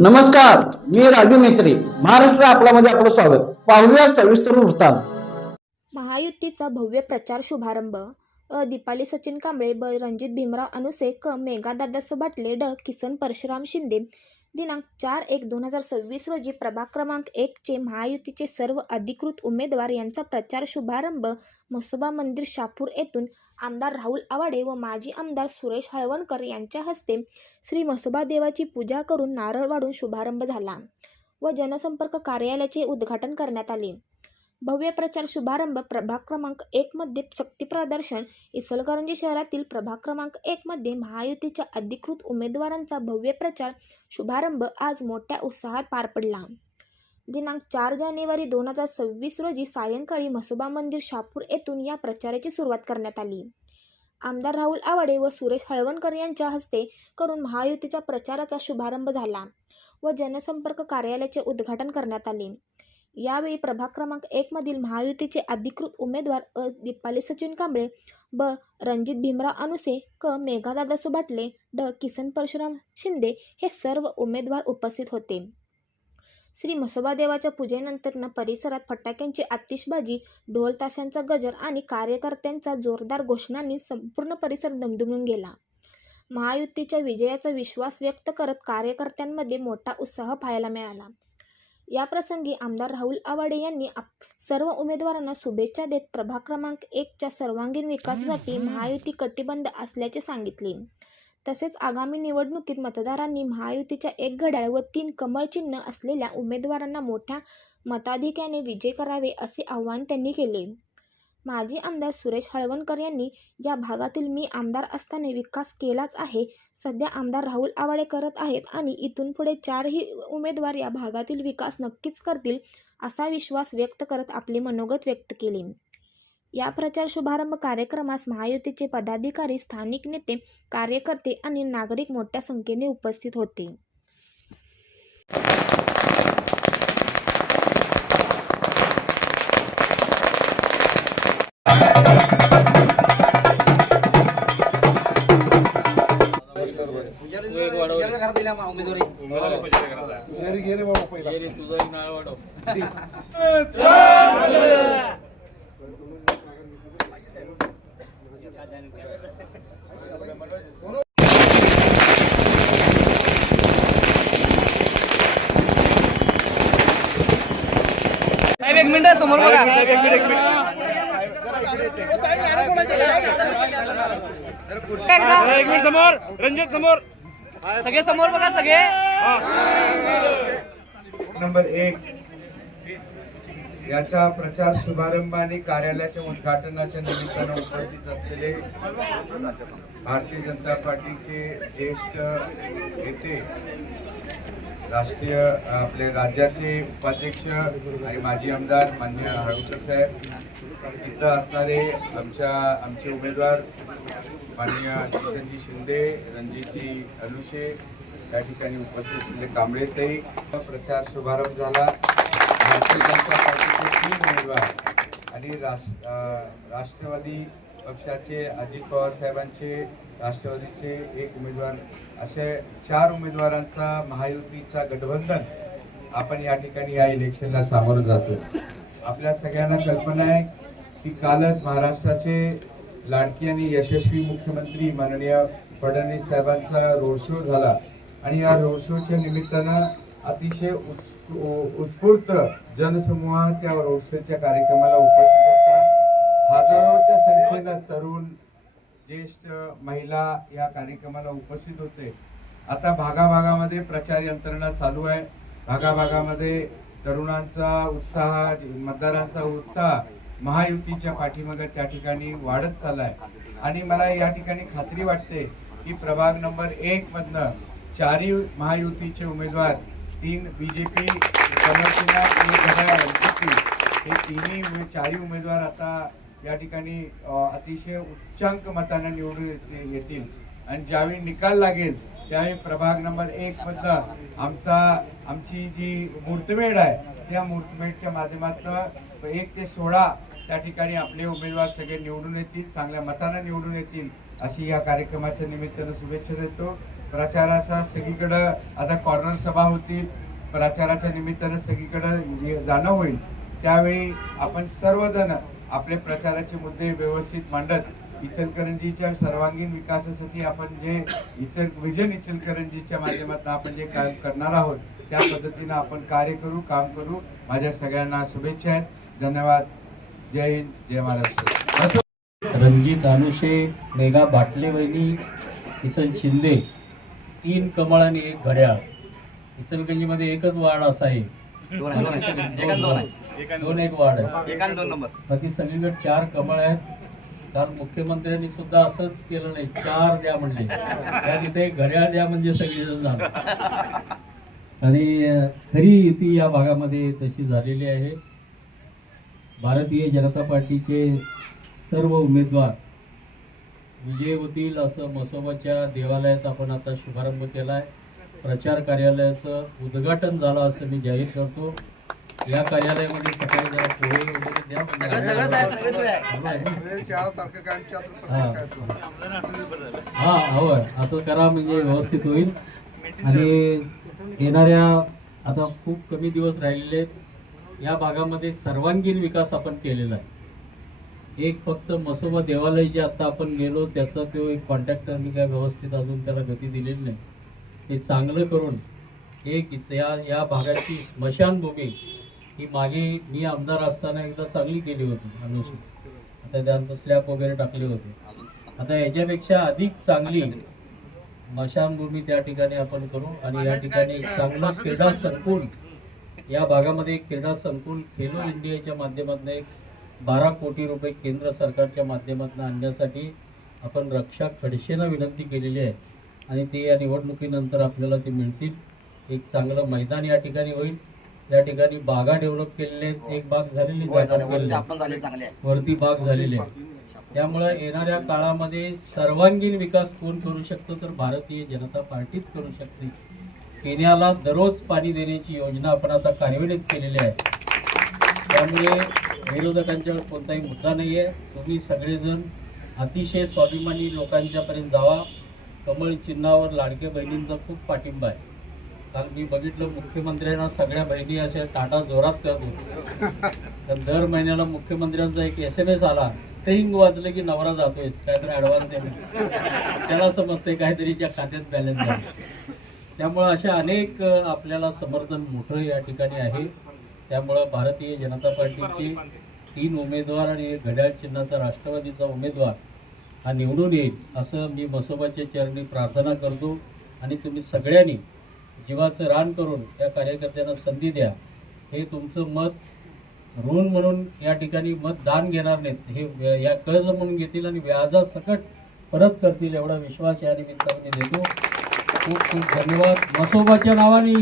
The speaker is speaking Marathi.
नमस्कार मी राजू मेत्री. महाराष्ट्र आपल्यामध्ये आपलं स्वागत. पाहूया सविस्तर वृत्तांत. महायुतीचा भव्य प्रचार शुभारंभ. अ. दीपाली सचिन कांबळे ब. रणजित भीमराव अनुसे क. मेघा दादासो ड. किसन परशुराम शिंदे. दिनांक चार एक दोन हजार सव्वीस रोजी प्रभाग क्रमांक एक चे महायुतीचे सर्व अधिकृत उमेदवार यांचा प्रचार शुभारंभ. म्हसोबा मंदिर शापूर येथून आमदार राहुल आवाडे व माजी आमदार सुरेश हळवणकर यांच्या हस्ते श्री म्हसोबा देवाची पूजा करून नारळ वाढून शुभारंभ झाला व जनसंपर्क कार्यालयाचे उद्घाटन करण्यात आले. भव्य प्रचार शुभारंभ प्रभाग क्रमांक एकमध्ये शक्ती प्रदर्शन इचलकरंजी शहरातील प्रभाग क्रमांक एकमध्ये महायुतीच्या अधिकृत उमेदवारांचा भव्य प्रचार शुभारंभ आज मोठ्या उत्साहात पार पडला. दिनांक चार जानेवारी दोन हजार सव्वीस रोजी सायंकाळी म्हसोबा मंदिर शापूर येथून या प्रचाराची सुरुवात करण्यात आली. आमदार राहुल आवाडे व सुरेश हळवणकर यांच्या हस्ते करून महायुतीच्या प्रचाराचा शुभारंभ झाला व जनसंपर्क कार्यालयाचे उद्घाटन करण्यात आले. यावेळी प्रभाग क्रमांक एकमधील महायुतीचे अधिकृत उमेदवार अ. दीपाली सचिन कांबळे ब. रणजित भीमराव अनुसे क. मेघादादा सुभाटले ड. किसन परशुराम शिंदे हे सर्व उमेदवार उपस्थित होते. श्री म्हसोबा देवाच्या पूजेनंतर परिसरात फटाक्यांची आतिषबाजी ढोल ताशांचा गजर आणि कार्यकर्त्यांचा जोरदार घोषणांनी संपूर्ण परिसर दमदमून गेला. महायुतीच्या विजयाचा विश्वास व्यक्त करत कार्यकर्त्यांमध्ये मोठा उत्साह पाहायला मिळाला. याप्रसंगी आमदार राहुल आवाडे यांनी सर्व उमेदवारांना शुभेच्छा देत प्रभाग क्रमांक एकच्या सर्वांगीण विकासासाठी महायुती कटिबद्ध असल्याचे सांगितले. तसेच आगामी निवडणुकीत मतदारांनी महायुतीच्या एक घड्याळ व तीन कमळ चिन्ह असलेल्या उमेदवारांना मोठ्या मताधिक्याने विजय करावे असे आवाहन त्यांनी केले. माजी आमदार सुरेश हळवणकर यांनी या भागातील मी आमदार असताना विकास केलाच आहे सध्या आमदार राहुल आवाडे करत आहेत आणि इथून पुढे चारही उमेदवार या भागातील विकास नक्कीच करतील असा विश्वास व्यक्त करत आपले मनोगत व्यक्त केले. या प्रचार शुभारंभ कार्यक्रमास महायुतीचे पदाधिकारी स्थानिक नेते कार्यकर्ते आणि नागरिक मोठ्या संख्येने उपस्थित होते. घरी साहेब एक मिनिट समोर बघा. एक मिनिट समोर रंजित समोर. सगळे समोर बघा सगळे. नंबर एक. याचा प्रचार शुभारंभ आणि कार्यालयाच्या उद्घाटनाच्या निमित्तानं उपस्थित असलेले भारतीय जनता पार्टीचे ज्येष्ठ नेते राष्ट्रीय आपले राज्याचे उपाध्यक्ष आणि माजी आमदार मान्य हळूकर साहेब इथं असणारे आमच्या आमचे उमेदवार मान्य किशनजी शिंदे रणजितजी अनुशे त्या ठिकाणी उपस्थित असलेले कांबळेतही प्रचार शुभारंभ झाला. भारतीय जनता पार्टी तीन उमेदवार आणि राष्ट्र राष्ट्रवादी पक्षाचे अजित पवार साहेबांचे राष्ट्रवादीचे एक उमेदवार असे चार उमेदवारांचा महायुतीचा गठबंधन आपण या ठिकाणी या इलेक्शनला सामोरं जातो. आपल्या सगळ्यांना कल्पना आहे की कालच महाराष्ट्राचे लाडकी आणि यशस्वी मुख्यमंत्री माननीय फडणवीस साहेबांचा रोड शो झाला. आणि या रोड शोच्या निमित्तानं अतिशय उत्स- उ- उत्स्फूर्त जनसमूह त्या रोड शोच्या कार्यक्रमाला उपस्थित होता. हजारोच्या संख्येनं तरुण ज्येष्ठ महिला या कार्यक्रमाला उपस्थित होते. आता भागाभागामध्ये प्रचार यंत्रणा चालू आहे. भागाभागामध्ये तरुणांचा उत्साह मतदारांचा उत्साह महायुतीच्या पाठीमागे त्या ठिकाणी वाढत चाललाय. आणि मला या ठिकाणी खात्री वाटते की प्रभाग नंबर एक मधनं चारही महायुतीचे उमेदवार तीन बीजेपी हे तिन्ही चारही उमेदवार आता या ठिकाणी अतिशय उच्चांक मताने निवडून येतील. आणि ज्यावेळी निकाल लागेल त्यावेळी प्रभाग नंबर एक मधलं आमचा आमची जी मूर्तमेढ आहे त्या मूर्तमेढच्या माध्यमातून एक ते सोळा त्या ठिकाणी आपले उमेदवार सगळे निवडून येतील चांगल्या मतानं निवडून येतील अशी या कार्यक्रमाच्या निमित्तानं शुभेच्छा देतो. प्रचाराचा सगळीकडं आता कॉर्नर सभा होतील प्रचाराच्या निमित्तानं सगळीकडं जे जाणं होईल त्यावेळी आपण सर्वजण आपले प्रचाराचे मुद्दे व्यवस्थित मांडत इचलकरंजीच्या सर्वांगीण विकासासाठी आपण जे इचल विजन इचलकरंजीच्या माध्यमातून आपण जे काम करणार आहोत त्या पद्धतीनं आपण कार्य करू काम करू. माझ्या सगळ्यांना शुभेच्छा आहेत. धन्यवाद. जय हिंद जय महाराष्ट्र. रणजित अनुशे मेघा बाटले वहिनी किसन शिंदे. तीन कमळ आणि एक घड्याळ. इचलगंजीमध्ये एकच वार्ड असा आहे. दोन एक वार्ड आहे. बाकी सगळीकडे चार कमळ आहेत. काल मुख्यमंत्र्यांनी सुद्धा असंच केलं नाही. चार द्या म्हणजे त्या तिथे घड्याळ द्या म्हणजे सगळेजण झालं आणि खरी युती या भागामध्ये तशी झालेली आहे. भारतीय जनता पार्टीचे सर्व उमेदवार विजय होतील असं मसोबाच्या देवालयात आपण आता शुभारंभ केला आहे प्रचार कार्यालयाचं उद्घाटन झालं असं मी जाहीर करतो. या कार्यालयामध्ये सकाळी जरा पोहे वगैरे द्या. हा. हवं असं करा म्हणजे व्यवस्थित होईल. आणि येणाऱ्या आता खूप कमी दिवस राहिलेले आहेत. या भागामध्ये सर्वांगीण विकास आपण केलेला आहे. एक फक्त मसोबा देवालय जे आता आपण गेलो त्याचा तो एक कॉन्ट्रॅक्टरनी काय व्यवस्थित अजून त्याला गती दिलेली नाही. ते चांगलं करून एक या या भागाची स्मशानभूमी ही मागे मी आमदार असताना एकदा चांगली केली होती अनुषी आता त्यानंतर स्लॅब वगैरे टाकले होते. आता याच्यापेक्षा अधिक चांगली स्मशानभूमी त्या ठिकाणी आपण करू आणि या ठिकाणी एक चांगलं क्रीडा संकुल या भागामध्ये एक क्रीडा संकुल खेलो इंडियाच्या माध्यमातून एक बारा कोटी रुपये केंद्र सरकारच्या माध्यमातून आणण्यासाठी आपण रक्षा खडसेंना विनंती केलेली आहे. आणि ते या निवडणुकीनंतर आपल्याला ते मिळतील. एक चांगलं मैदान या ठिकाणी होईल. या ठिकाणी बागा डेव्हलप केलेले आहेत. एक बाग झालेली. वरती बाग झालेली आहे. त्यामुळे येणाऱ्या काळामध्ये सर्वांगीण विकास कोण करू शकतो? तर भारतीय जनता पार्टीच करू शकते. केन्याला दररोज पाणी देण्याची योजना आपण आता कार्यान्वित केलेली आहे. त्यामुळे विरोधकांच्यावर कोणताही मुद्दा नाही आहे तुम्ही सगळेजण अतिशय स्वाभिमानी लोकांच्यापर्यंत जावा. कमळ चिन्हावर लाडक्या बहिणींचा खूप पाठिंबा आहे. कारण मी बघितलं मुख्यमंत्र्यांना सगळ्या बहिणी अशा टाटा जोरात करत होत्या. तर दर महिन्याला मुख्यमंत्र्यांचा एक एस एम एस आला. ट्रिंग वाजलं की नवरा जातोय काहीतरी ऍडव्हान्स देणे. त्याला समजते काहीतरीच्या खात्यात बॅलन्स झाला. त्यामुळं अशा अनेक आपल्याला समर्थन मोठं या ठिकाणी आहे. त्यामुळं भारतीय जनता पार्टीचे तीन उमेदवार आणि घड्याळ चिन्हाचा राष्ट्रवादीचा उमेदवार हा निवडून येईल असं मी मसोबाच्या चरणी प्रार्थना करतो. आणि तुम्ही सगळ्यांनी जीवाचं रान करून त्या कार्यकर्त्यांना संधी द्या. हे तुमचं मत ऋण म्हणून या ठिकाणी मतदान घेणार नाहीत. हे या कर्ज म्हणून घेतील आणि व्याजासकट परत करतील एवढा विश्वास या निमित्ताने देतो. खूप खूप धन्यवाद. मसोबाच्या नावाने